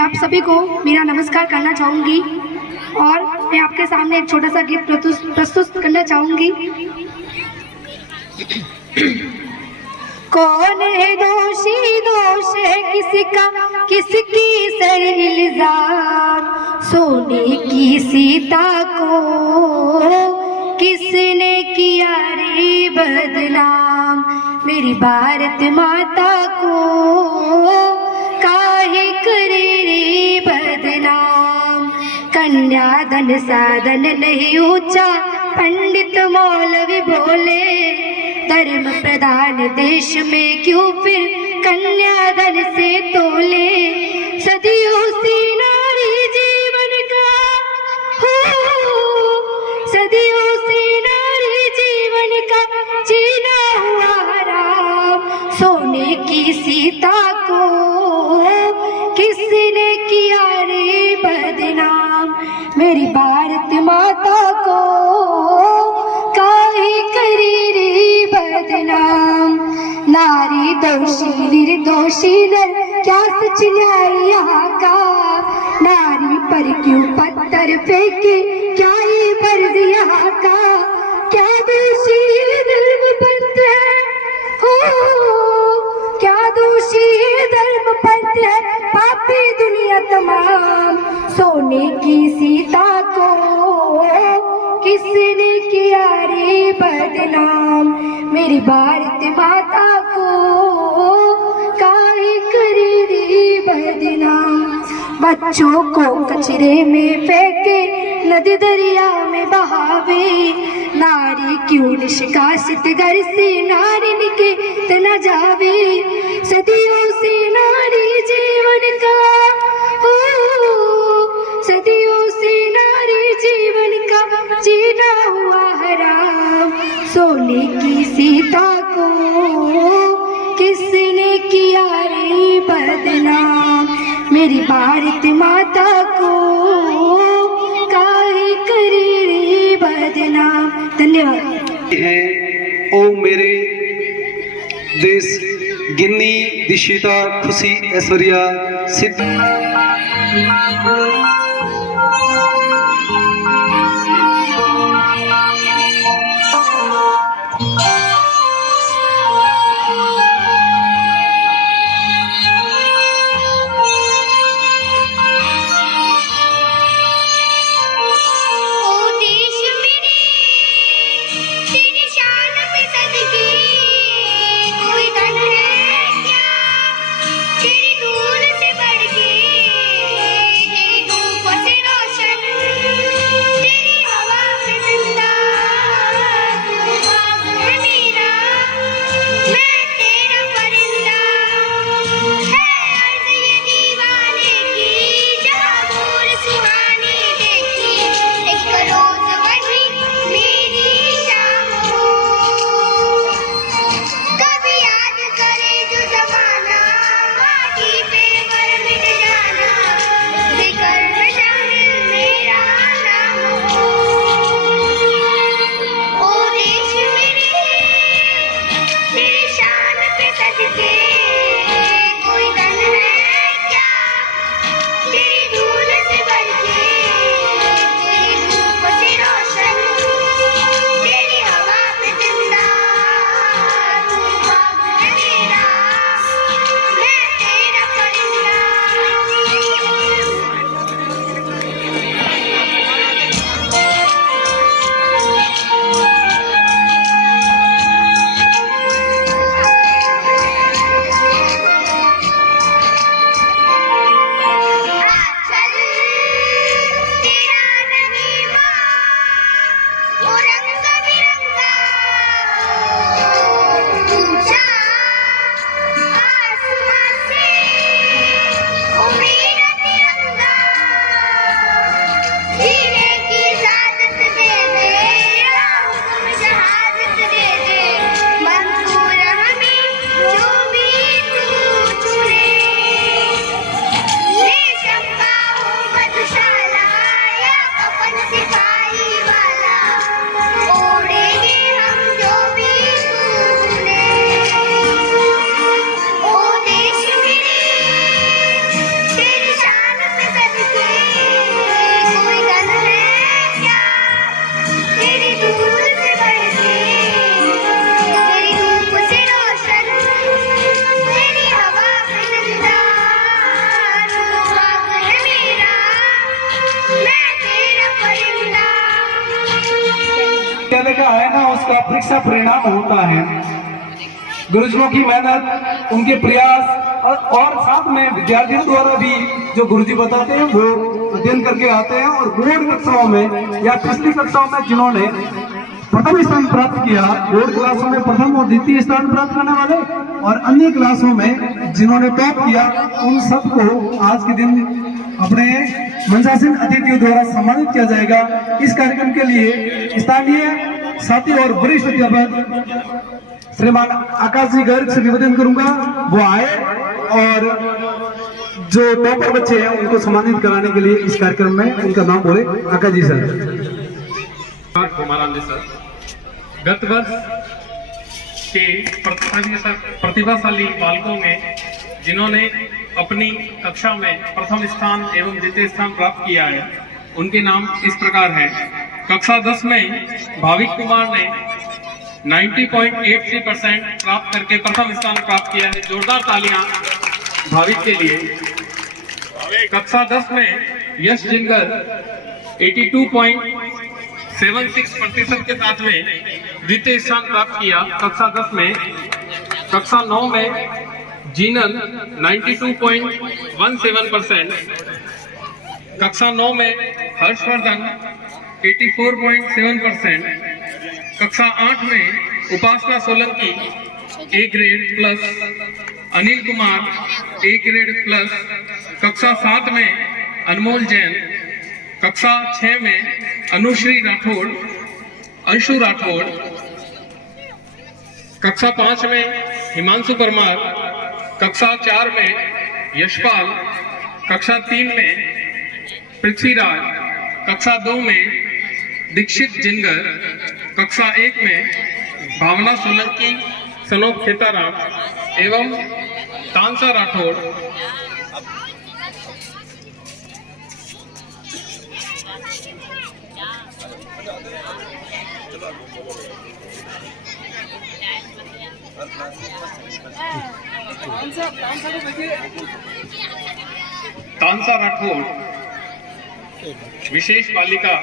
आप सभी को मेरा नमस्कार करना चाहूँगी और मैं आपके सामने एक छोटा सा गीत प्रस्तुत करना चाहूँगी। कौन है दोषी, दोष है किसी का, किसकी सर इल्जाम, सोने की सीता को किसने किया रे बदनाम, मेरी भारत माता को काहे करे रे बदनाम। कन्यादान साधन नहीं ऊंचा, पंडित मौलवी बोले, धर्म प्रधान देश में क्यों फिर कन्यादान से तोले। सदियों से नारी जीवन का हो, सदियों से नारी जीवन का जीना हुआ हराम, सोने की सीता को किसने किया रे बदनाम, मेरी भारत माता को काहे करे रे बदनाम। नारी दोषी निर्दोषी नर, क्या सच न्याय यहाँ का, नारी पर क्यों पत्थर फेंके, क्या ये फर्ज यहाँ का, क्या दोषी धर्म पंथ है हो, क्या दोषी धर्म पंथ है, पापी दुनिया तमाम, सोने की सीता को किसने किया रे बदनाम, मेरी भारत माता को काहे करे रे बदनाम। बच्चों को कचरे में फेंके, नदी दरिया में बहावे, नारी क्यों निष्कासित घर से नारी निकेत न जावे। सदियों से नारी जीवन का हो, सदियों से नारी जीवन का जीना हुआ हराम, सोने की सीता को किसने किया रे बदनाम, मेरी भारत माता को काहे करे रे बदनाम। धन्यवाद। है ओ मेरे देश गिन्नी दिशिता खुशी ऐश्वर्या सिद्ध। है ना उसका परीक्षा परिणाम होता है। गुरुजनों की मेहनत, उनके प्रयास और साथ में विद्यार्थियों द्वारा भी जो गुरुजी बताते हैं वो अध्ययन करके आते हैं और बोर्ड कक्षाओं में या पिछली कक्षाओं में जिन्होंने प्रथम स्थान प्राप्त किया, बोर्ड क्लासों में प्रथम और द्वितीय स्थान प्राप्त करने वाले और अन्य क्लासों में जिन्होंने टॉप किया, उन सबको आज के दिन अपने मंचासीन अतिथियों द्वारा सम्मानित किया जाएगा। इस कार्यक्रम के लिए स्थानीय साथी और वरिष्ठ अध्यापक श्रीमान आकाश जी गर्ग से निवेदन करूंगा वो आए और जो टॉपर बच्चे हैं उनको सम्मानित कराने के लिए इस कार्यक्रम में उनका नाम बोले। आकाश जी सर। कुमारानंद सर, गत वर्ष के प्रतिभाशाली बालकों में जिन्होंने अपनी कक्षा में प्रथम स्थान एवं द्वितीय स्थान प्राप्त किया है, उनके नाम इस प्रकार है। कक्षा 10 में भाविक कुमार ने 90.83% प्राप्त करके प्रथम स्थान प्राप्त किया है। जोरदार तालियां भाविक के लिए। कक्षा 10 में यश जिंगर 82.76% के साथ में द्वितीय स्थान प्राप्त किया कक्षा 10 में। कक्षा 9 में जीनल 92.17%। कक्षा 9 में हर्षवर्धन 84.7%। कक्षा 8 में Upasana Solanki A grade plus, Anil Kumar A grade plus. कक्षा 7 में अनमोल जैन। कक्षा 6 में अनुश्री राठौड़, अंशु राठौड़। कक्षा 5 में हिमांशु परमार। कक्षा 4 में यशपाल। कक्षा 3 में पृथ्वीराज। कक्षा 2 में दीक्षित जिंगर। कक्षा 1 में भावना सोलंकी, सनोप खेताराम एवं तानसा राठौड़। तानसा राठौड़ विशेष बालिका।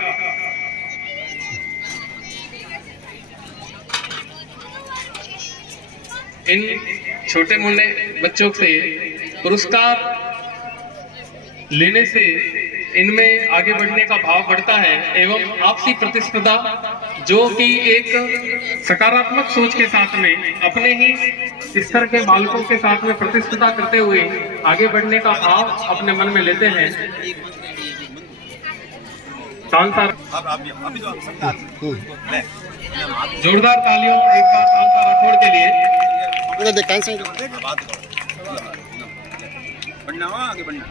इन छोटे मुन्ने बच्चों से पुरस्कार लेने से इनमें आगे बढ़ने का भाव बढ़ता है एवं आपसी प्रतिस्पर्धा, जो कि एक सकारात्मक सोच के साथ में अपने ही स्तर के बालकों के साथ में प्रतिस्पर्धा करते हुए आगे बढ़ने का भाव अपने मन में लेते हैं। जोरदार तालियों एक बार तानसा राठौड़ के लिए। आगे बढ़ना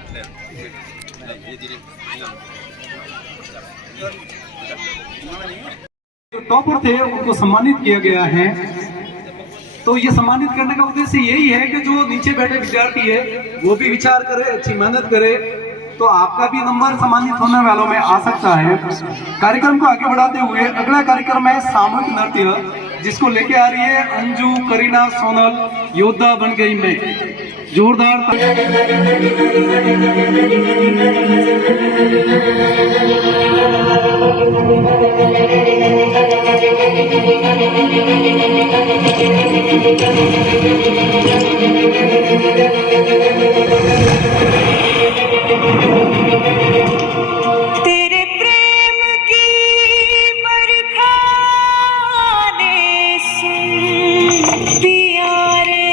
जो टॉपर थे उनको सम्मानित किया गया है। तो ये सम्मानित करने का उद्देश्य यही है कि जो नीचे बैठे विद्यार्थी है वो भी विचार करे, अच्छी मेहनत करे, तो आपका भी नंबर सम्मानित होने वालों में आ सकता है। कार्यक्रम को आगे बढ़ाते हुए अगला कार्यक्रम है सामूहिक नृत्य, जिसको लेके आ रही है अंजू करीना सोनल, योद्धा बन गई मैं। जोरदार तेरे प्रेम की बरखाने सुन पिया रे,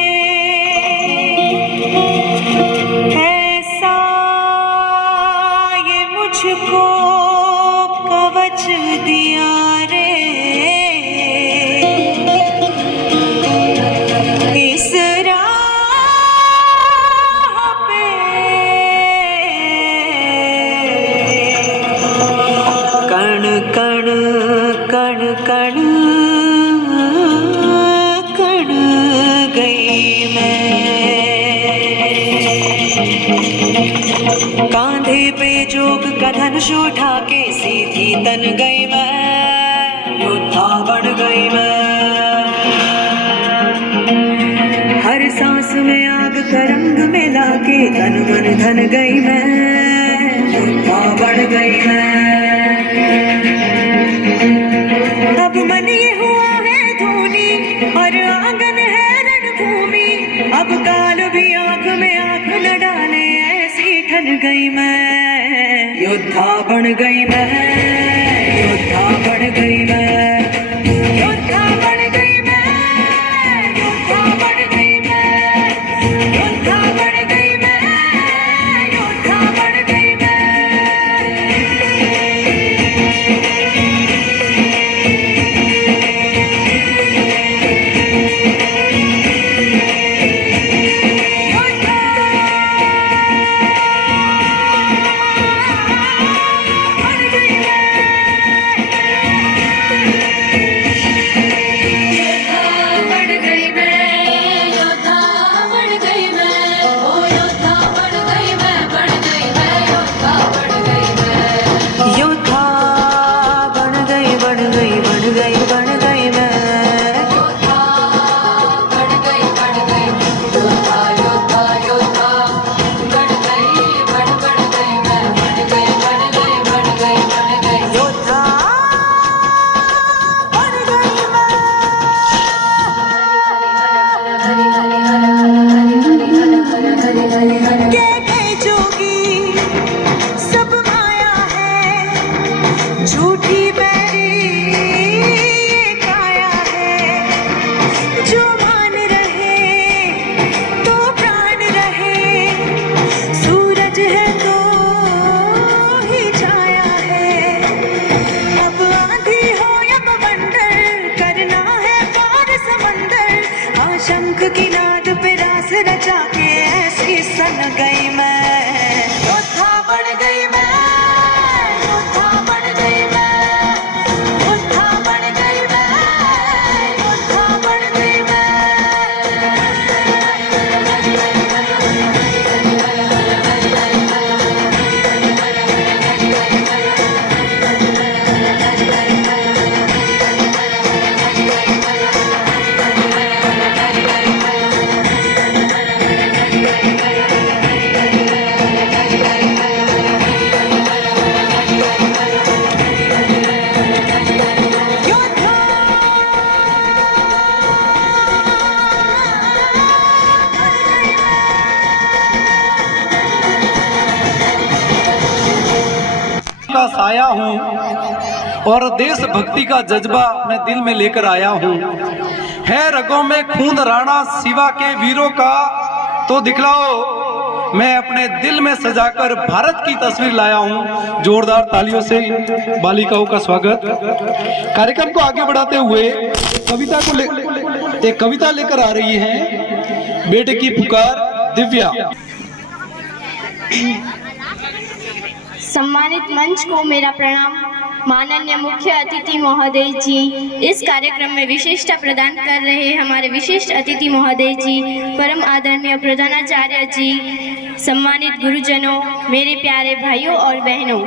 ऐसा ये मुझको कवच दिया रे, इस कण कण कण कण गई मैं, कांधे पे जोग का धनुष उठा के सीधी तन गई मैं, योद्धा बन गई मैं। हर सांस में आग का रंग मिला के तन मन धन गई मैं, योद्धा बन गई मैं। अब मन ये गई मैं, योद्धा बन गई मैं, योद्धा बन गई मैं, योद्धा बन गई मैं, योद्धा बन गई मैं, योद्धा बन गई मैं, योद्धा बन गई मैं। का साया हूँ और देशभक्ति का जज्बा मैं दिल में लेकर आया हूँ। है रगों में खून राणा शिवा के वीरों का, तो दिखलाओ मैं अपने दिल में सजाकर भारत की तस्वीर लाया हूँ। जोरदार तालियों से इन बालिकाओं का स्वागत। कार्यक्रम को आगे बढ़ाते हुए एक कविता लेकर आ रही है बेटे की पुकार दिव्या। सम्मानित मंच को मेरा प्रणाम। माननीय मुख्य अतिथि महोदय जी, इस कार्यक्रम में विशिष्टता प्रदान कर रहे हमारे विशिष्ट अतिथि महोदय जी, परम आदरणीय प्रधानाचार्य जी, सम्मानित गुरुजनों, मेरे प्यारे भाइयों और बहनों,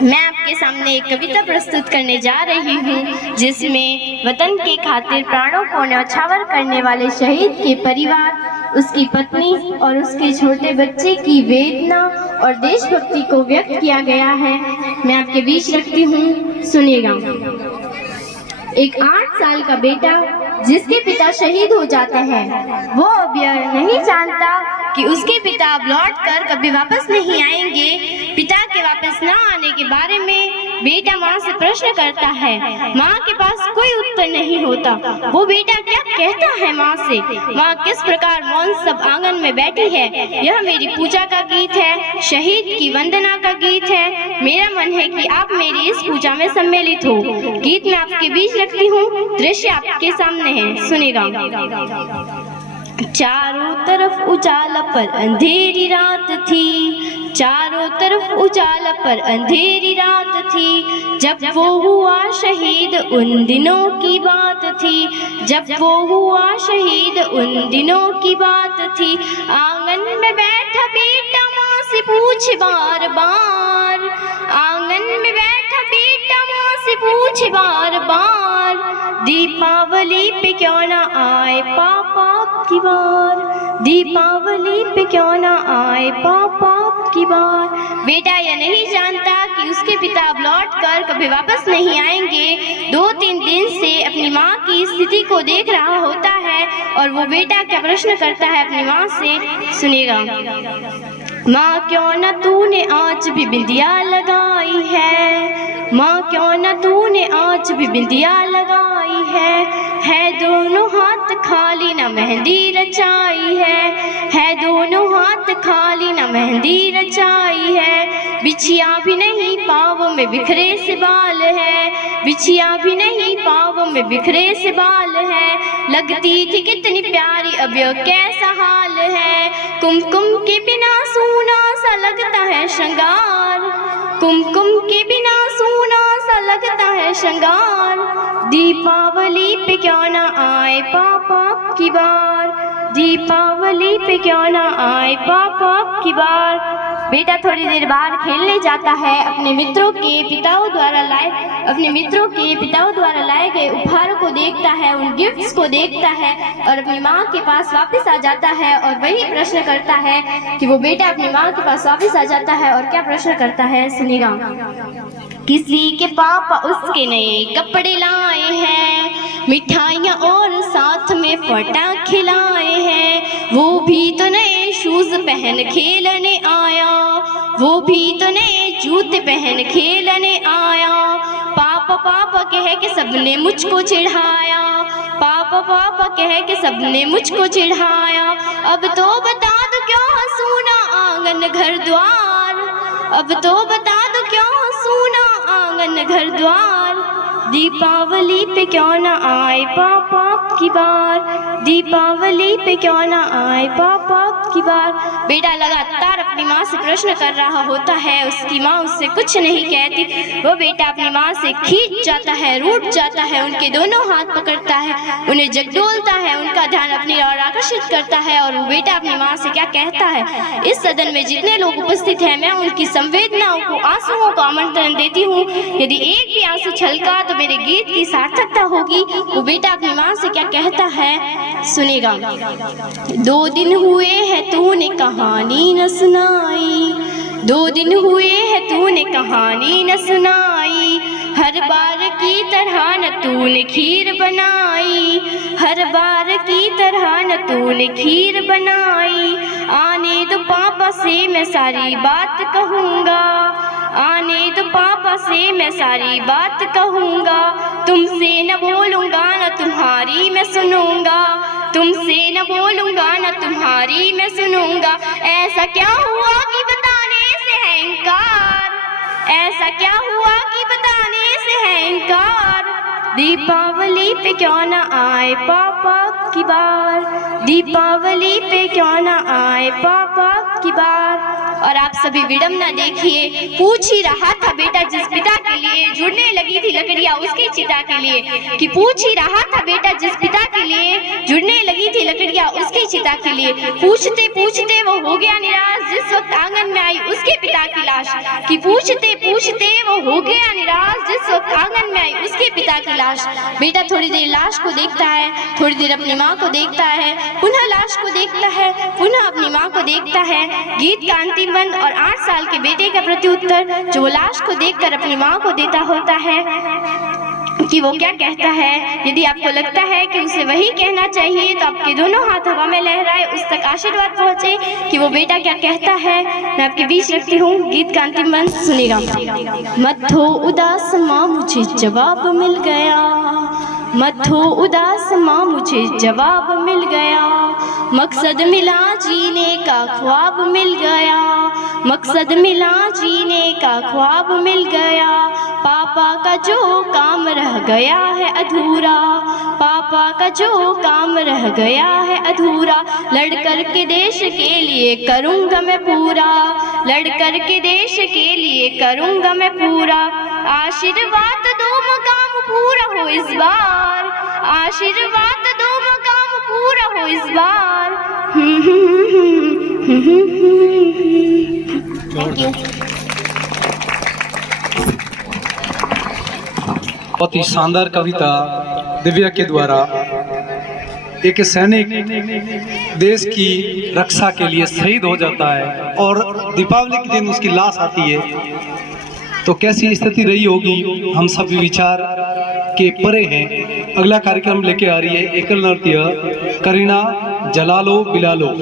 मैं आपके सामने एक कविता प्रस्तुत करने जा रही हूँ जिसमें वतन के खातिर प्राणों को न्यौछावर करने वाले शहीद के परिवार, उसकी पत्नी और उसके छोटे बच्चे की वेदना और देशभक्ति को व्यक्त किया गया है। मैं आपके बीच रखती हूँ, सुनिएगा। एक 8 साल का बेटा जिसके पिता शहीद हो जाते हैं, वो अब यह नहीं जानता कि उसके पिता अब लौट कर कभी वापस नहीं आएंगे। पिता के वापस न आने के बारे में बेटा माँ से प्रश्न करता है। माँ के पास कोई उत्तर नहीं होता। वो बेटा क्या कहता है माँ से? माँ किस प्रकार मौन सब आंगन में बैठी है। यह मेरी पूजा का गीत है, शहीद की वंदना का गीत है। मेरा मन है कि आप मेरी इस पूजा में सम्मिलित हो। गीत में आपके बीच रखती हूँ, दृश्य आपके सामने है, सुनेगा। चारों तरफ उजाला पर अंधेरी रात थी, चारों तरफ उजाला पर अंधेरी रात थी। जब वो हुआ शहीद उन दिनों की बात थी, जब वो हुआ शहीद उन दिनों की बात थी। आंगन में बैठा बेटा माँ से पूछे बार बार, आंगन में बैठा बेटा माँ से पूछे बार बार, दीपावली पे क्यों ना आए पापा की बार, दीपावली पे क्यों ना आए पापा की बार। बेटा यह नहीं जानता कि उसके पिता अब लौट कर कभी वापस नहीं आएंगे। 2-3 दिन से अपनी माँ की स्थिति को देख रहा होता है और वो बेटा क्या प्रश्न करता है अपनी माँ से, सुनेगा। माँ क्यों न तूने आज भी बिंदिया लगाई है, माँ क्यों न तूने आज भी बिंदिया लगाई है दोनों हाथ खाली न मेहंदी रचाई है दोनों हाथ खाली न मेहंदी रचाई है। बिछिया भी नहीं पाँव में बिखरे से बाल है, बिछिया भी नहीं पाँव में बिखरे से बाल है। लगती थी कितनी प्यारी अब यह कैसा हाल है, कुमकुम के बिना सूना सा लगता है श्रृंगार, कुमकुम के बिना सूना सा लगता है श्रृंगार। दीपावली पे क्यों ना आए पापा की बार, दीपावली पे क्यों ना आए पापा की बार। बेटा थोड़ी देर बाहर खेलने जाता है, अपने मित्रों के पिताओं द्वारा लाए गए उपहारों को देखता है, उन गिफ्ट्स को देखता है और अपनी माँ के पास वापस आ जाता है और वही प्रश्न करता है कि वो बेटा अपनी माँ के पास वापस आ जाता है और क्या प्रश्न करता है, सुनिएगा। किसी के पापा उसके नए कपड़े लाए हैं, मिठाइयाँ और साथ में पटाखे लाए हैं, वो भी तो नए शूज पहन खेलने आया, वो भी तो नए जूते पहन खेलने आया। पापा पापा कह के सबने मुझको चिढ़ाया, पापा पापा कह के सबने मुझको चिढ़ाया। अब तो बता दो क्यों सूना आंगन घर द्वार, अब तो बता दो क्यों सूना आंगन घर द्वार। दीपावली पे क्यों ना आए पापा की बार, दीपावली पे क्यों ना आए पापा की बार। बेटा लगातार अपनी माँ से प्रश्न कर रहा होता है, उसकी माँ उससे कुछ नहीं कहती। वो बेटा अपनी माँ से खींच जाता है, रूठ जाता है, उनके दोनों हाथ पकड़ता है, उन्हें जगडोलता है, उनका ध्यान अपनी ओर आकर्षित करता है और वो बेटा अपनी माँ से क्या कहता है। इस सदन में जितने लोग उपस्थित हैं, मैं उनकी संवेदनाओं को, आंसुओं को आमंत्रण देती हूँ। यदि एक भी आंसू छलका तो मेरे गीत की सार्थकता होगी। वो बेटा अपनी माँ से क्या कहता है, सुनेगा। 2 दिन हुए हैं तूने कहानी न सुनाई, 2 दिन हुए हैं तूने कहानी न सुनाई, हर बार की तरह न तूने खीर बनाई, हर बार की तरह न तूने खीर बनाई। आने दो पापा से मैं सारी बात कहूँगा, आने दो पापा से मैं सारी बात कहूँगा, तुमसे न बोलूँगा न तुम्हारी मैं सुनूँगा, तुमसे न बोलूँगा न तुम्हारी मैं सुनूँगा। ऐसा क्या हुआ कि बताने से है इनकार, ऐसा क्या हुआ कि बताने से है इनकार। दीपावली पे क्यों ना आए पापा की बार, दीपावली पे क्यों ना आए पापा की बार। और आप सभी विडम्बना देखिए, पूछ ही रहा था बेटा जिस पिता के लिए जुड़ने लगी थी लकड़ियां उसकी चिता के लिए, कि पूछ ही रहा था बेटा जिस पिता के लिए जुड़ने लगी थी लकड़ियां उसकी चिता के लिए। पूछते पूछते वो हो गया निराश जिस वक्त आंगन में आई उसके पिता की लाश, कि पूछते पूछते वो हो गया निराश जिस वक्त आंगन में आई उसके पिता की लाश। बेटा थोड़ी देर लाश को देखता है, थोड़ी देर अपनी माँ को देखता है, पुनः लाश को देखता है, पुनः अपनी माँ को देखता है। गीत का अंतिम बंद और 8 साल के बेटे का प्रत्युत्तर जो वो लाश को देखकर अपनी माँ को देता होता है, कि वो क्या कहता है। यदि आपको लगता है कि उसे वही कहना चाहिए तो आपके दोनों हाथ हवा में लहराए, उस तक आशीर्वाद पहुंचे कि वो बेटा क्या कहता है। मैं आपके बीच रखती हूँ गीत का अंतिम बंद, सुनेगा। मत हो उदास माँ मुझे जवाब मिल गया, मत हो उदास माँ मुझे जवाब मिल गया, मकसद मिला जीने का ख्वाब मिल गया, मकसद मिला जीने का ख्वाब मिल गया। पापा का जो काम रह गया है अधूरा, पापा का जो काम रह गया है अधूरा, लड़कर के देश के लिए करूँगा मैं पूरा, लड़कर के देश के लिए करूँगा मैं पूरा। आशीर्वाद दो मकाम पूरा हो इस बार, आशीर्वाद दो मकाम पूरा हो इस बार। Thank you. बहुत ही शानदार कविता दिव्या के द्वारा। एक सैनिक देश की रक्षा के लिए शहीद हो जाता है और दीपावली के दिन उसकी लाश आती है, तो कैसी स्थिति रही होगी हम सब विचार के परे हैं। अगला कार्यक्रम लेके आ रही है एकल नृत्य करीना जलालो बिलालो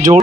जो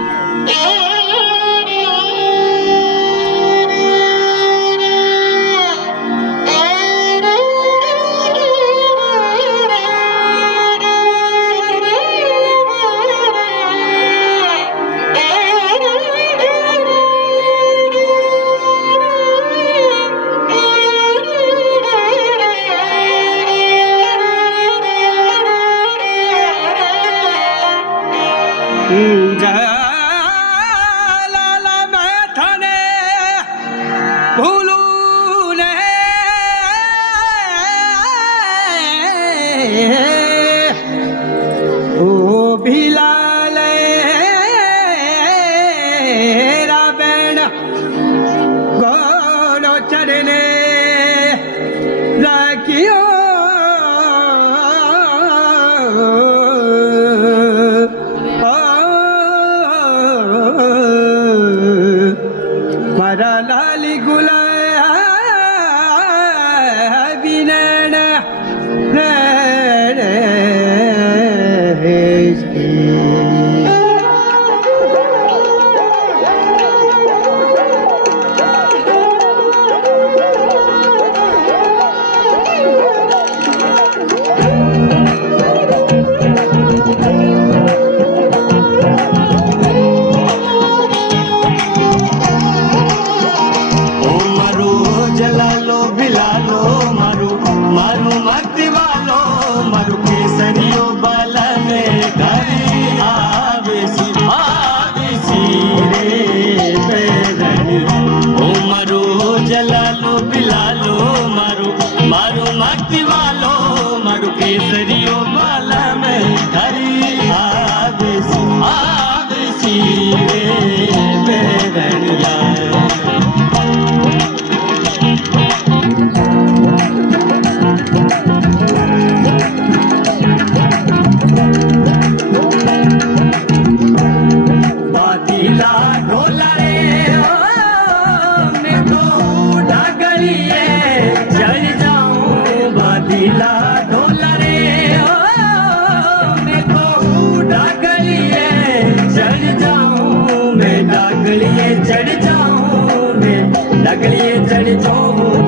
सगली चढ़ जो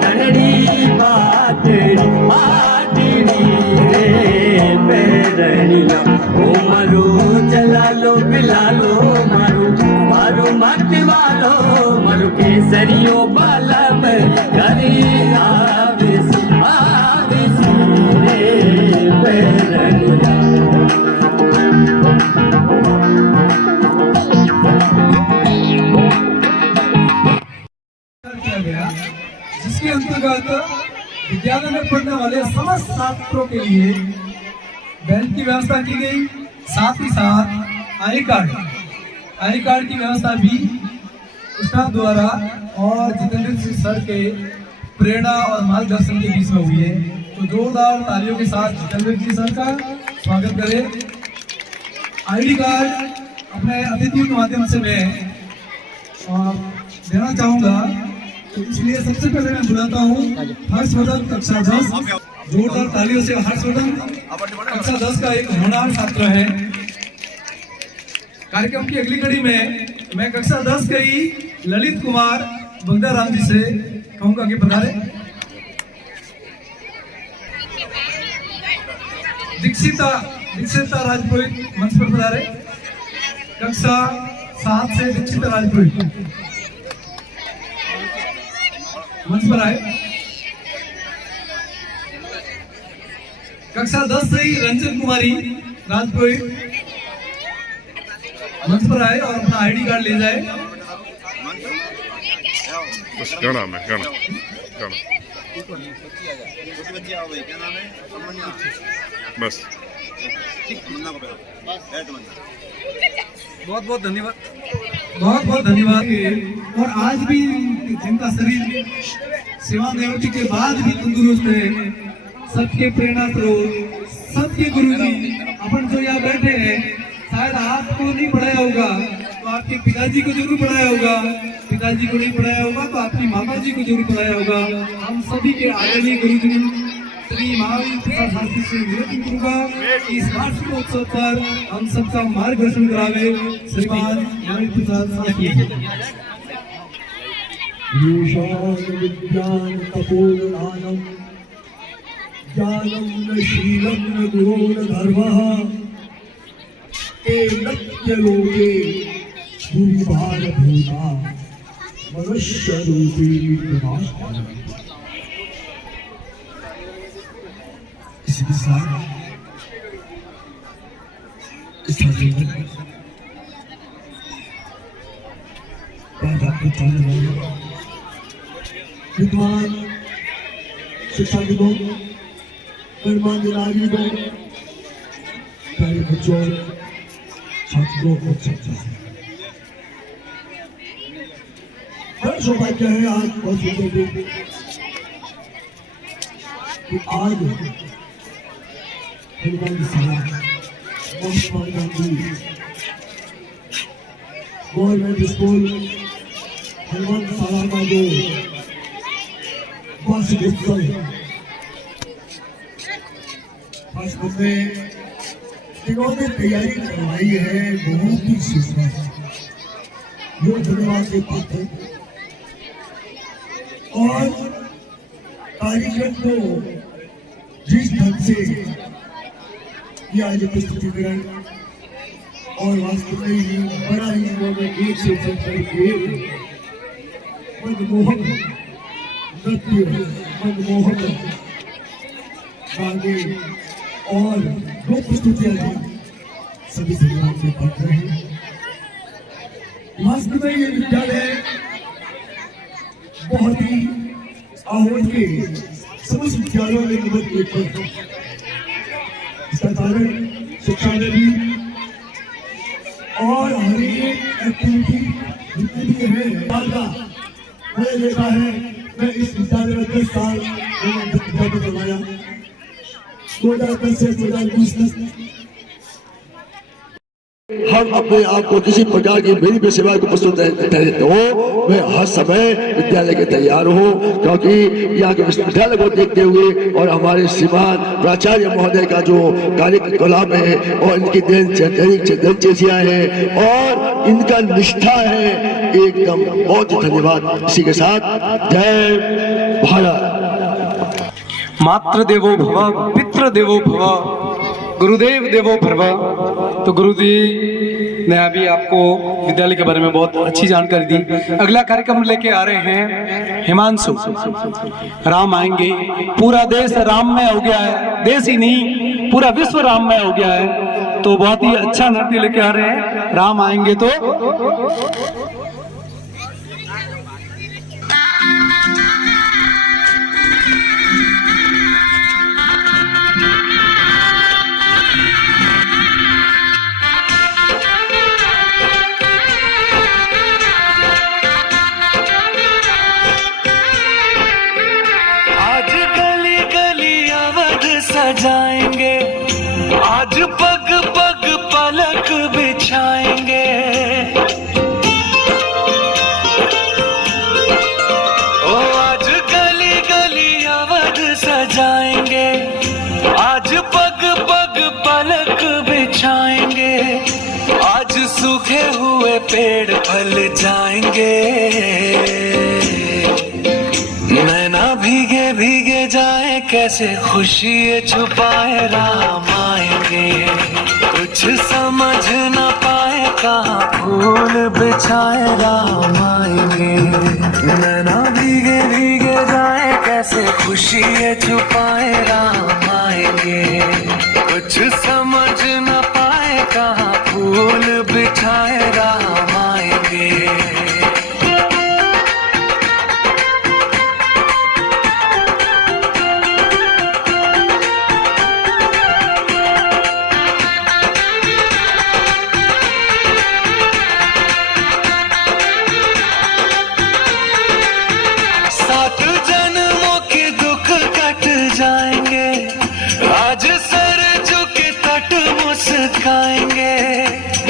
धनड़ी बाटड़ी बाटड़ी रे पैरणिया ओ मारू चला लो पिला लो मारू मारू मत वालो मारू केसरियो बालम करे आवेसी रे पैरणिया। किया गया जिसके अंतर्गत विद्यालय में पढ़ने वाले समस्त छात्रों के लिए बेल्ट की व्यवस्था की गई, साथ ही साथ आई कार्ड की व्यवस्था भी स्टाफ द्वारा और जितेंद्र सिंह सर के प्रेरणा और मार्गदर्शन के बीच में हुई है। तो जोरदार तालियों के साथ जितेंद्र सिंह सर का स्वागत करें। आईडी कार्ड अपने अतिथियों के माध्यम से मैं देना चाहूंगा, तो इसलिए सबसे पहले मैं बुलाता हूँ हर्षवर्धन कक्षा 10। जोरदार तालियों से हर्षवर्धन कक्षा 10 का एक होनहार छात्र है। कार्यक्रम की अगली कड़ी में मैं कक्षा 10 के ही ललित कुमार बगदाराम जी से कहूंगा कि पधारे। दीक्षिता राजपुरोहित मंच पर पधारे। कक्षा 7 से दीक्षिता राजपुरोहित मंच पर आए। कक्षा 10 से ही रंजन कुमारी राजपुरोहित मंच पर आए और अपना आईडी कार्ड ले जाए। बस गाना में गाना बस। बहुत बहुत धन्यवाद, बहुत बहुत धन्यवाद। और आज भी जिनका शरीर सेवानिवृत्ति के बाद भी तंदुरुस्त है, सबके प्रेरणा स्रोत, सबके गुरुजी अपन जो यहाँ बैठे हैं, शायद आपको नहीं पढ़ाया होगा तो आपके पिताजी को जरूर पढ़ाया होगा, पिताजी को नहीं पढ़ाया होगा तो आपकी माता जी को जरूर पढ़ाया होगा। हम सभी के आदरणीय गुरुजी श्री महावीर प्रसाद शास्त्री से विनती करूंगा कि इस वार्षिक उत्सव पर हम सबका मार्गदर्शन करावे श्रीमान महावीर प्रसाद शास्त्री। विज्ञान तपोदानम ज्ञानम न शीलम न गुरो न धर्मः नत्य लोके भूभार भूता मनुष्य रूपी विनाश। इसी के साथ इस विद्वान शिक्षाविदों, गणमान्य नागरिकों, प्यारे बच्चों, छात्रों और छात्राओं, बड़ा सौभाग्य है आज बहुत सुंदर कि आज हनुमान साला महात्मा गांधी गवर्नमेंट स्कूल हनुमान साला का जो वार्षिक उत्सव वास्तव में इन्होंने तैयारी करवाई है, बहुत ही सुंदर, वो धन्यवाद के पात्र है। और कार्यक्रम को जिस ढंग से किया जो प्रस्तुतिकरण और वास्तव में ही बड़ा ही इन्होंने एक से चलकर एक मनमोहक नृत्य, मनमोहक गाने और वो प्रस्तुतियां दी, सभी धन्यवाद के पात्र हैं। वास्तव में ये विद्यालय बहुत ही आहूत के समस्त विद्यालयों में नंबर 1 पर है। इसका कारण शिक्षा में भी और हर एक एक्टिविटी जितनी भी है मैंने देखा है। मैं इस विद्यालय में 10 साल मैंने करवाया, 2010 से 2020 तक हम अपने आप को किसी प्रकार की मेरी भी सेवा को प्रस्तुत हो, मैं हर समय विद्यालय के तैयार हूँ, क्योंकि यहाँ के विश्वविद्यालय को देखते हुए और हमारे श्रीमान प्राचार्य महोदय का जो कार्यकलाप है और इनकी दिनचर्या है और इनका निष्ठा है एकदम बहुत धन्यवाद। इसी के साथ जय भारत। मातृ देवो भव, पितृ देवो भव, गुरुदेव देवो भव। तो गुरु जी ने अभी आपको विद्यालय के बारे में बहुत अच्छी जानकारी दी। अगला कार्यक्रम लेके आ रहे हैं हिमांशु। राम आएंगे, पूरा देश राम में हो गया है, देश ही नहीं पूरा विश्व राम में हो गया है। तो बहुत ही अच्छा नृत्य लेके आ रहे हैं। राम आएंगे तो सजाएंगे, आज पग पग पलक बिछाएंगे। ओ आज गली गली अवध सजाएंगे, आज पग पग पलक बिछाएंगे। आज सूखे हुए पेड़ फल जाएंगे, नैना भीगे भीगे जाए कैसे खुशी छुपाए राम आएंगे। कुछ समझ न पाए कहाँ फूल बिछाए राम आएंगे। नैना भीगे भीगे जाए कैसे खुशी छुपाए राम आएंगे। कुछ समझ न पाए कहाँ फूल बिछाए राम आएंगे।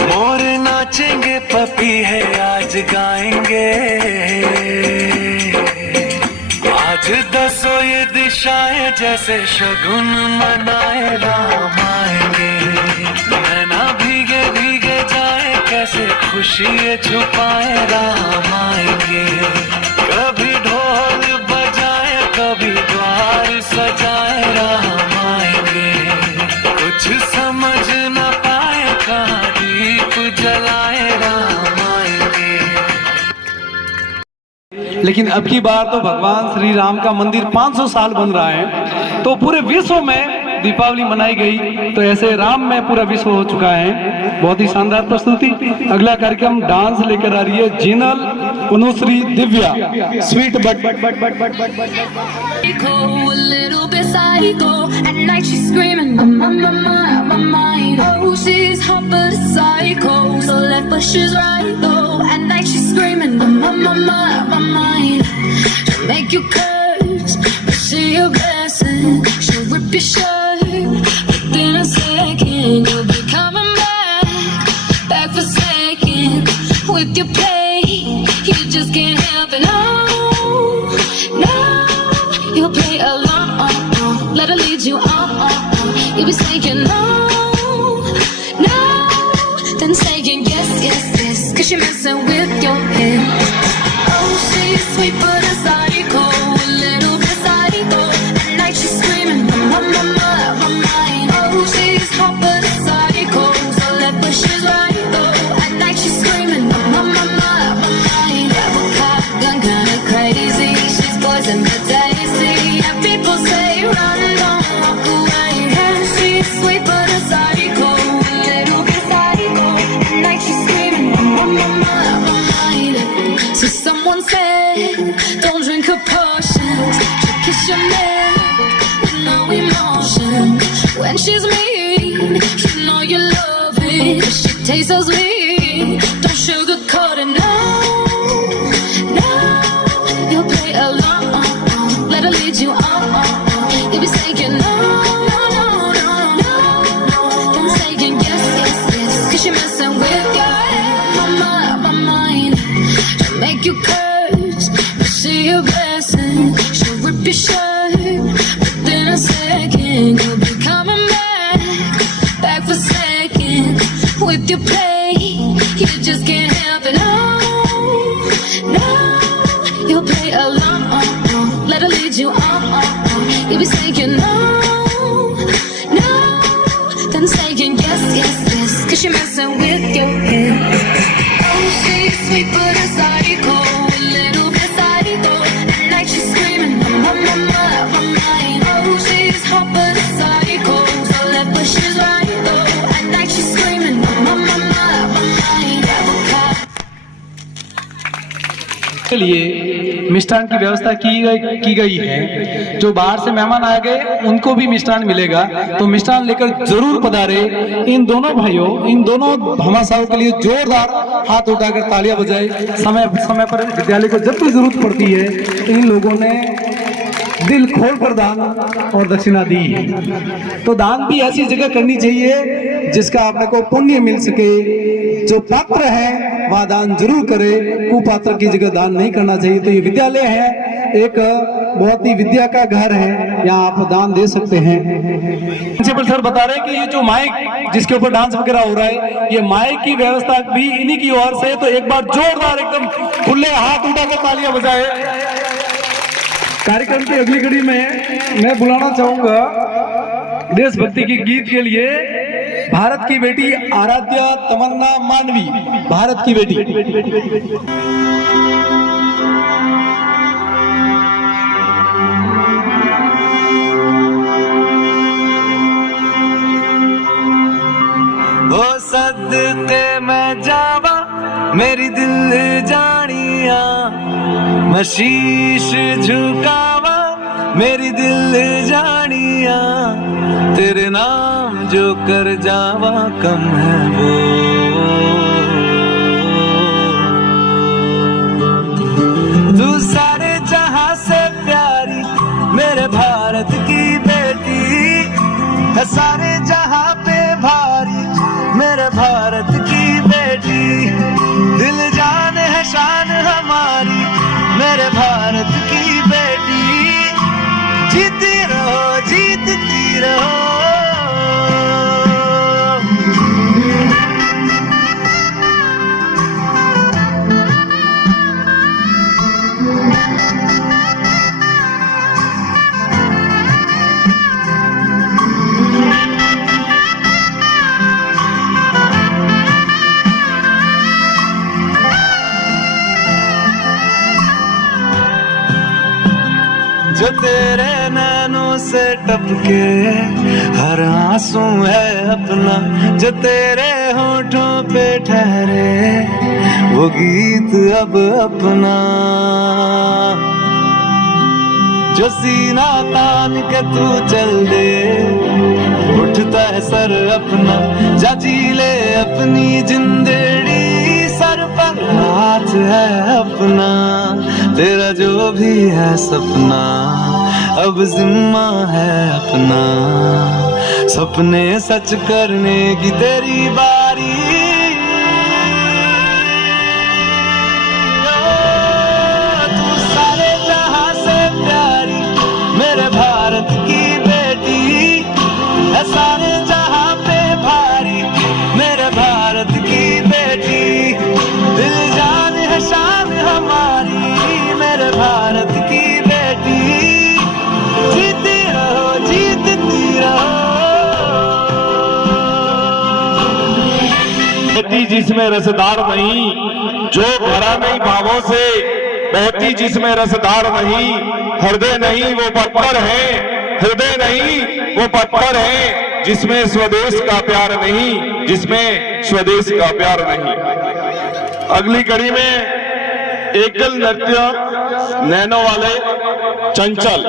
मोर नाचेंगे पपी है आज गाएंगे। आज दसो ये दिशाएं जैसे शगुन मनाए राम आएंगे। नैना भीगे भीगे जाए कैसे खुशी छुपाए राम आएंगे। कभी ढोल बजाए कभी द्वार सजाए राम आएंगे। कुछ समझ न पाए कहाँ दीप जलाए राम आएंगे। लेकिन अब की बार तो भगवान श्री राम का मंदिर 500 साल बन रहा है, तो पूरे विश्व में दीपावली मनाई गई। तो ऐसे राम में पूरा विश्व हो चुका है। बहुत ही शानदार प्रस्तुति। अगला कार्यक्रम डांस लेकर आ रही है जिनल Anushree Divya. Sweet but but but but but but but a little bit psycho. At night she's screaming, my mind. Oh, she's hot but a psycho. So left but she's right though. At night she's screaming, my mind. She'll make you curse, but she a blessing. She'll rip your shirt within a second. You'll be coming back for second. With your play, you just can't help it. No, you'll play along, let her lead you on. You'll be saying no, then saying yes, 'cause she's messing with your head. Oh, she's sweet but a psycho, a little bit psycho. At night she's screaming, my mind. Oh, she's hot but a psycho, so left but she's right though. At night she's screaming, my mind. Grab a cop gun, kinda crazy. She's poison but tasty. And people say run, don't walk away. And she's sweet but a psycho, a little bit psycho. At night she's screaming, my mind. So someone said, don't drink her potions. She'll kiss your neck with no emotion. When she's mean, you know you love it. 'Cause she tastes so sweet. Don't sugarcoat it, no. You'll play along, let her lead you on. You'll be saying no. Then saying yes, 'cause she's messing with your head. My mind. She'll make you curse, but she a blessing. She'll rip your shirt within a second. You'll be coming back for second. With your play, you just can't help it. No. के लिए मिष्ठान की व्यवस्था की गई है। जो बाहर से मेहमान आ गए उनको भी मिष्ठान मिलेगा, तो मिष्ठान लेकर जरूर पधारे। इन दोनों भाइयों, इन दोनों भामाशाहों के लिए जोरदार हाथ उठाकर तालियां बजाए। समय समय पर विद्यालय को जब भी जरूरत पड़ती है इन लोगों ने दिल खोल कर दान और दक्षिणा दी है। तो दान भी ऐसी जगह करनी चाहिए जिसका आपने को पुण्य मिल सके। जो पात्र है वह दान जरूर करे, कुपात्र की जगह दान नहीं करना चाहिए। तो ये विद्यालय है, एक बहुत ही विद्या का घर है, यहाँ आप दान दे सकते हैं। प्रिंसिपल सर बता रहे हैं कि ये जो माइक जिसके ऊपर डांस वगैरह हो रहा है, ये माइक की व्यवस्था भी इन्हीं की ओर से। तो एक बार जोरदार एकदम खुले हाथ उठाकर तालियां बजाए। कार्यक्रम की अगली कड़ी में मैं बुलाना चाहूंगा देशभक्ति के गीत के लिए भारत की बेटी आराध्या तमन्ना मानवी, भारत की बेटी। ओ सदके मैं जावा मेरी दिल जानिया, मैं शीश झुकावा मेरी दिल जानिया, तेरे नाम जो कर जावा कम है वो। तू सारे जहां से प्यारी मेरे भारत की बेटी है, सारे जहां पे भारी मेरे भारत की बेटी। दिल जान है शान हमारी मेरे भारत की बेटी। जीती रहो जीतती रहो। जो तेरे नैनों से टपके हर आंसू है अपना, जो तेरे होठों पे ठहरे वो गीत अब अपना। जो सीना तान के तू चल दे उठता है सर अपना, जा जी ले अपनी जिंदड़ी, सर पर हाथ है अपना। तेरा जो भी है सपना अब जिम्मा है अपना, सपने सच करने की तेरी बारी। तू सारे जहां से प्यारी मेरे भारत की बेटी है, सारे जहां पे भारी मेरे भारत की बेटी। दिल जान है शान हमारी मेरे भारत की बेटी। जीती रहो जीतती रहो। बहती जिसमें रसदार नहीं, जो भरा नहीं भावों से, बहती जिसमें रसदार नहीं, हृदय नहीं वो पत्थर है, हृदय नहीं वो पत्थर है, जिसमें स्वदेश का प्यार नहीं, जिसमें स्वदेश का प्यार नहीं। अगली कड़ी में एकल नृत्य नैनो वाले चंचल।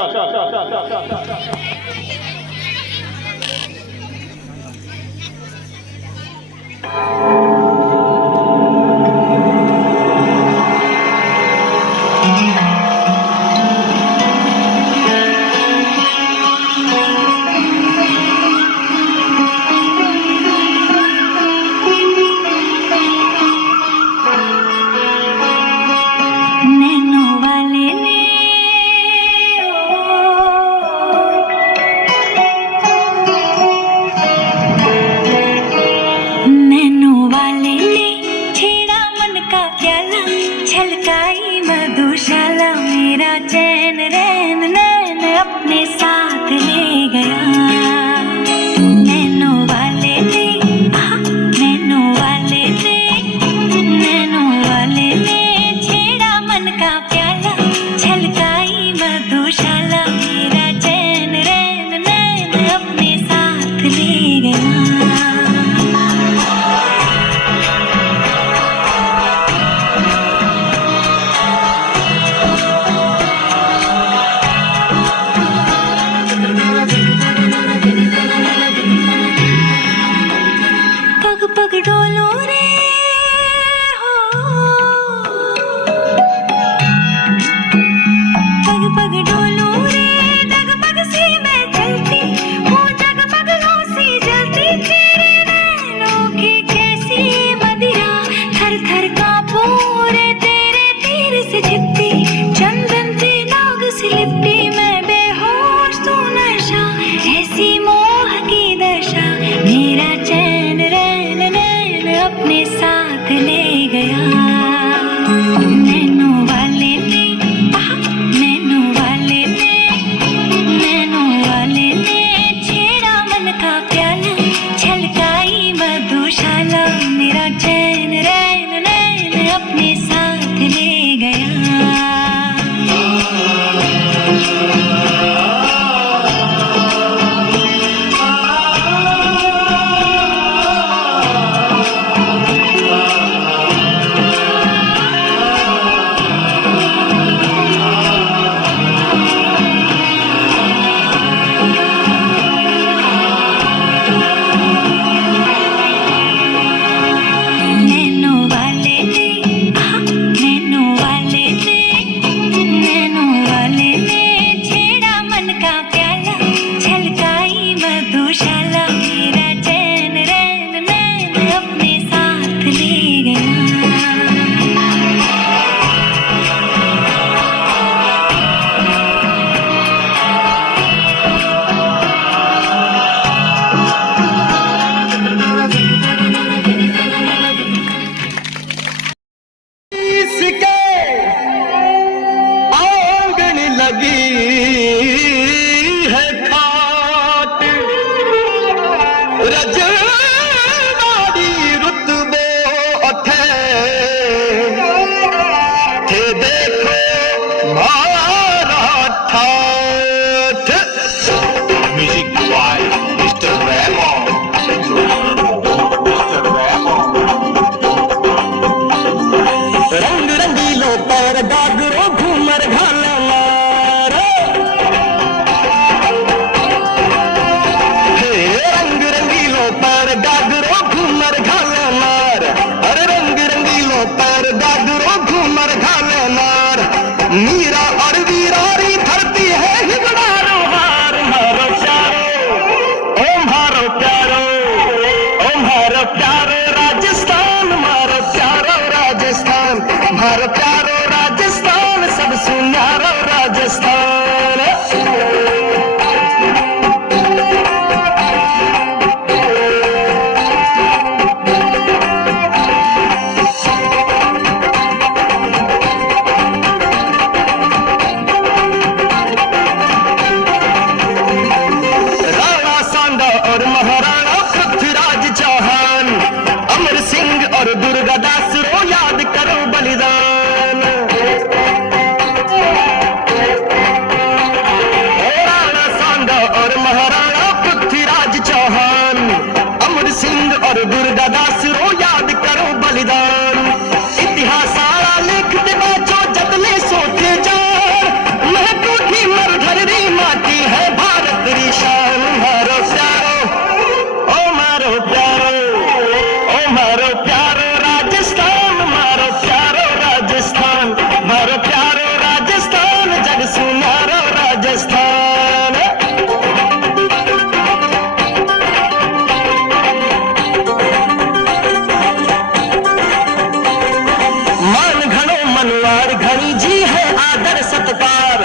मारा ठाठ। Music by mister Remo. रंग रंगीलो पैर गागरो घूमर घाले मारे। हे रंग रंगीलो पैर गागरो घूमर घाले मार। अरे रंग रंगीलो पैर गागरो घूमर घाले मार। मीरा और वीरारी धरती है हिगड़ारो हार। मारो प्यारो ओ मारो प्यारो ओ मारो प्यारो राजस्थान। मारो प्यारो राजस्थान। मारो प्यारो राजस्थान। सब सुनारो राजस्थान। राणा सांगा और महाराणा पृथ्वीराज चौहान। अमर सिंह और दुर्गादास रो याद करो बलिदान। राणा सांगा और महाराणा पृथ्वीराज चौहान। अमर सिंह और दुर्गादास रो याद करो बलिदान। इतिहास सारा लिखते बचो जतने सोते जार। महकूठी मरघर री माटी है भारत री शान। मारो प्यारो ओ मारो प्यारो ओ मारो प्यारो राजस्थान। मारो प्यारो राजस्थान। मारो प्यारो राजस्थान। जग सुनारो राजस्थान। मान घणो मनवार घणी जी है आदर सत्कार।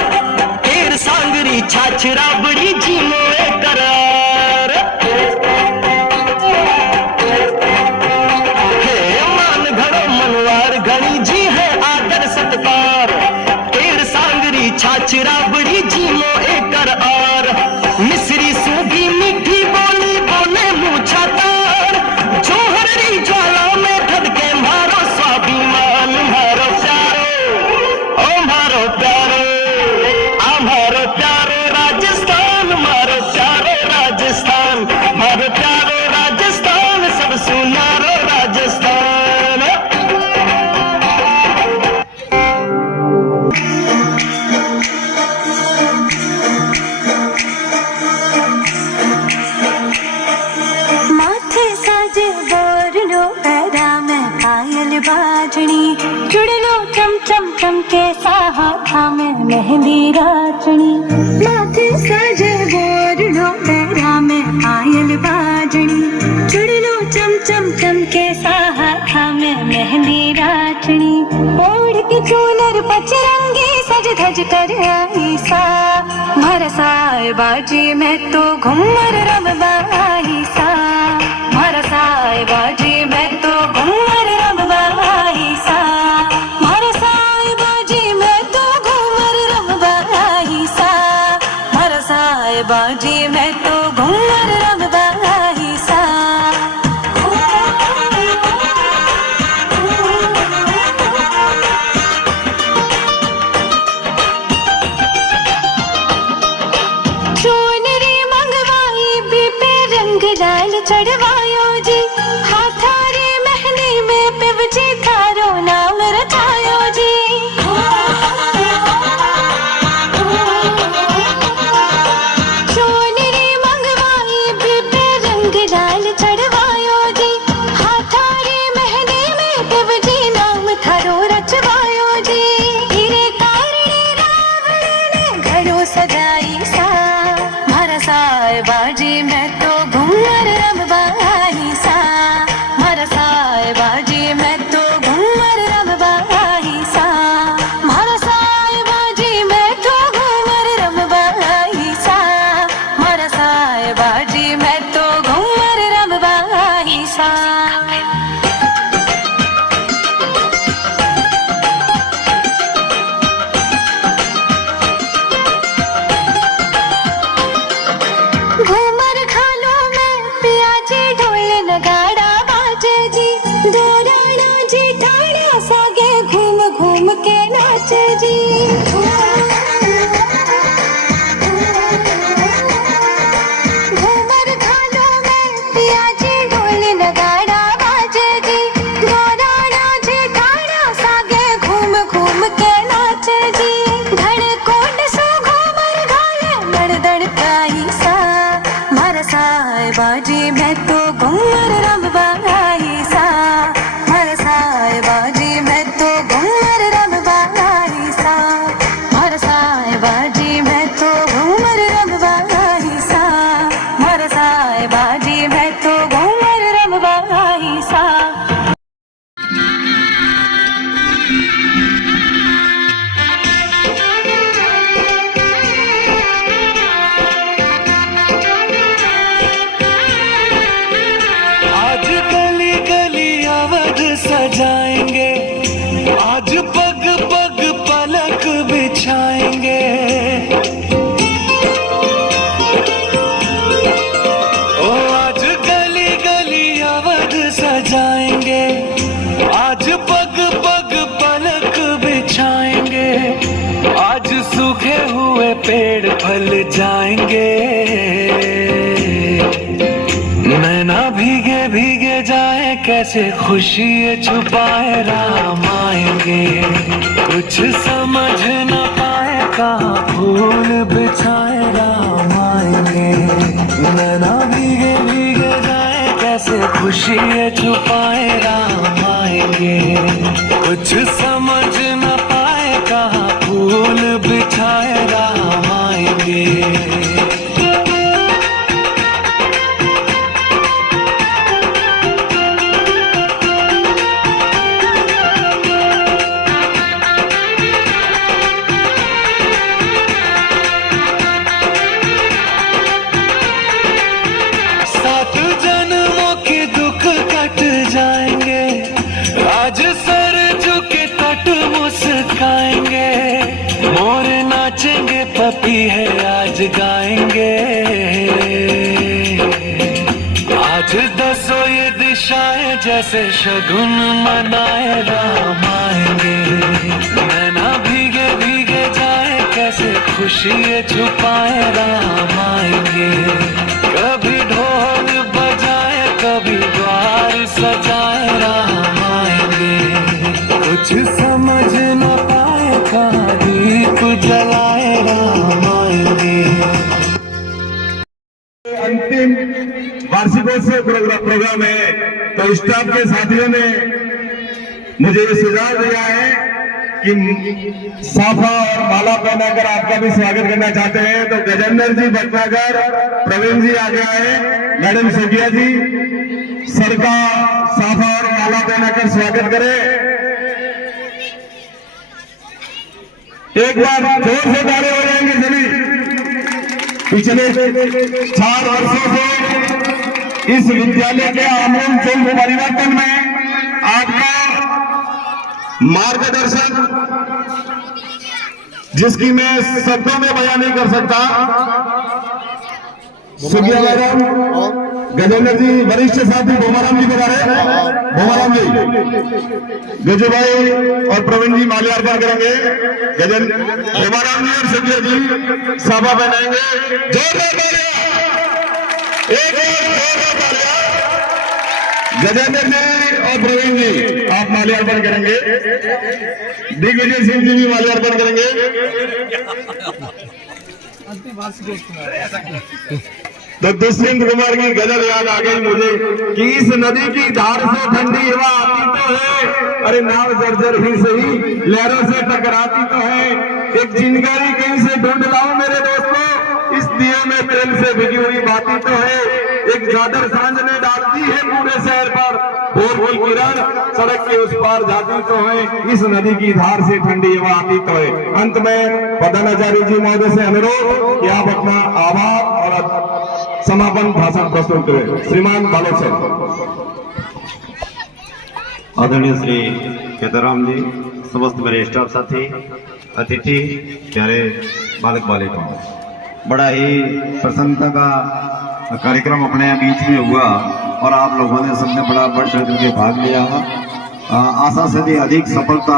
केर सांगरी छाछरा बड़ी जी मोए करार। हे मान घणो मनवार घणी जी है आदर सत्कार। केर सांगरी छाछरा बड़ी जी मोए करार। मिसरी सूगी मीठी बोली बोले मूछा तार। जोहर री ज्वाला में धड़के मारो स्वाभिमान। मारो प्यारो ओ मारो प्यारो आ मारो प्यारो राजस्थान। मारो प्यारो राजस्थान। मारो प्यारो राजस्थान। सब सुनारो राजस्थान। माथे साजे बोरनो पैरा में पायल बाजनी। चुड़लो चम चम चम के हाथा में मेहंदी राचनी। माथे साजे बोरनो पैरा में पायल बाजनी। चुड़लो चम चम चम के हाथा में मेहंदी राचनी। ओढ़ के चूनर पचरंगी सज धज कर आई सा। भरसाए बाजी में तो घूमर रमबाई सा। भरसाए बाजी में तो घूमर रमबाई सा। भरसाए बाजी में तो घूमर रमबाई सा। भरसाए बाजी में तो घूमर रमबाई सा। चूनरी मंगवाई भी पे रंग लाल चढ़वायो जी। हाथारी मेहंदी में पिवजी थारो नाम रचायो जी। चूनरी मंगवाई बाजी मैं तो घूमर रम बाई सा मर साए बाजी मैं तो घूमर रम बाई सा मर साए बाजी मैं तो घूमर रम बाई सा मर साए बाजी मैं तो घूमर रम बाई सा। आज गली गली अवध सजाएंगे, आज पग पग पलक बिछाएंगे। ओ आज गली गली अवध सजाएंगे, आज पग पग पलक बिछाएंगे। आज सूखे हुए पेड़ फल जाएंगे, नैना भीगे भीगे जाए कैसे खुशी छुपाए राम आएंगे। कुछ समझ न पाए कहाँ फूल बिछाए राम आएंगे। नैना भीगे भीगे जाए कैसे खुशी छुपाए राम आएंगे। कुछ समझ न पाए कहाँ फूल बिछाए राम आएंगे। सात जन्मों के दुख कट जाएंगे, आज सर झुके तट मुस्काएंगे। मोर नाचेंगे पपी है आज गाएंगे। आज दसों ये दिशाएं जैसे शगुन मनाए राम आएंगे। नैना भीगे भीगे जाए कैसे खुशी छुपाए राम आएंगे। कभी ढोल बजाए कभी द्वार सजाए राम आएंगे। कुछ समझ न पाए कहाँ दीप जलाए राम आएंगे। अंतिम वार्षिकोत्सव प्रोग्राम है, तो स्टाफ के साथियों ने मुझे ये सुझाव दिया है कि साफा और माला पहनाकर आपका भी स्वागत करना चाहते हैं। तो गजेंद्र जी भटनागर, प्रवीण जी आ गया है, मैडम सोफिया जी सर का साफा और माला पहनाकर स्वागत करें। एक बार जोर से ताली हो जाएंगे सभी। पिछले 4 वर्षों से इस विद्यालय के आमूल चूल परिवर्तन में आपका मार्गदर्शन, जिसकी मैं शब्दों में बयान नहीं कर सकता। सुखिया मैडम, गजेंद्र जी वरिष्ठ साथी भोमाराम जी के बारे भोमाराम जी, गजू भाई और प्रवीण जी माल्यार्पण करेंगे। गजेंद्र भोमाराम जी और सुखिया जी साफा पहनाएंगे। जोरदार तालियां, एक और जोरदार तालियां। गजेंद्र जी और प्रवीण जी आप माल्यार्पण करेंगे। दिग्विजय सिंह जी भी माल्यार्पण करेंगे। तो दुष्यंत कुमार की गजल याद आ गई मुझे कि इस नदी की धार से ठंडी हवा आती तो है, अरे नाव जर्जर ही सही लहरों से टकराती तो है। एक चिंगारी कहीं से ढूंढ लाऊं मेरे दोस्तों, इस दिए में तेल से भिगी हुई बाती तो है। एक चादर सांझ ने डालती है पूरे शहर पर, भोर की किरण सड़क के उस पार जाती तो है। इस नदी की धार से ठंडी हवा आती तो है। अंत में प्रधानाचार्य जी महोदय से अनुरोध कि आप अपना आभार और समापन भाषण प्रस्तुत करें। श्रीमान बालक साहब। आदरणीय श्री केदाराम जी, समस्त मेरे स्टाफ साथी, अतिथि, प्यारे बालक बालिकाओं, बड़ा ही प्रसन्नता का कार्यक्रम अपने बीच में हुआ और आप लोगों ने सबने बड़ा बढ़ चढ़ करके भाग लिया। आशा से भी अधिक सफलता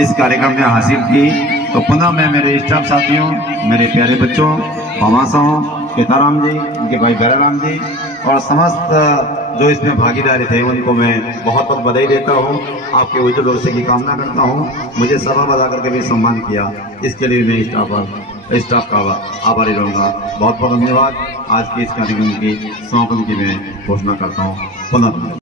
इस कार्यक्रम में हासिल की। तो पुनः मैं मेरे स्टाफ साथियों, मेरे प्यारे बच्चों, भामाशाहों, केदाराम जी, उनके भाई भैराराम जी और समस्त जो इसमें भागीदारी थे उनको मैं बहुत बहुत बधाई देता हूँ। आपके उज्जवल भविष्य की कामना करता हूँ। मुझे सभा बजा करके भी सम्मान किया, इसके लिए मैं स्टाफ स्टाफ का आभारी रहूंगा। बहुत बहुत धन्यवाद। आज के इस कार्यक्रम की समापन की मैं घोषणा करता हूँ। पुनः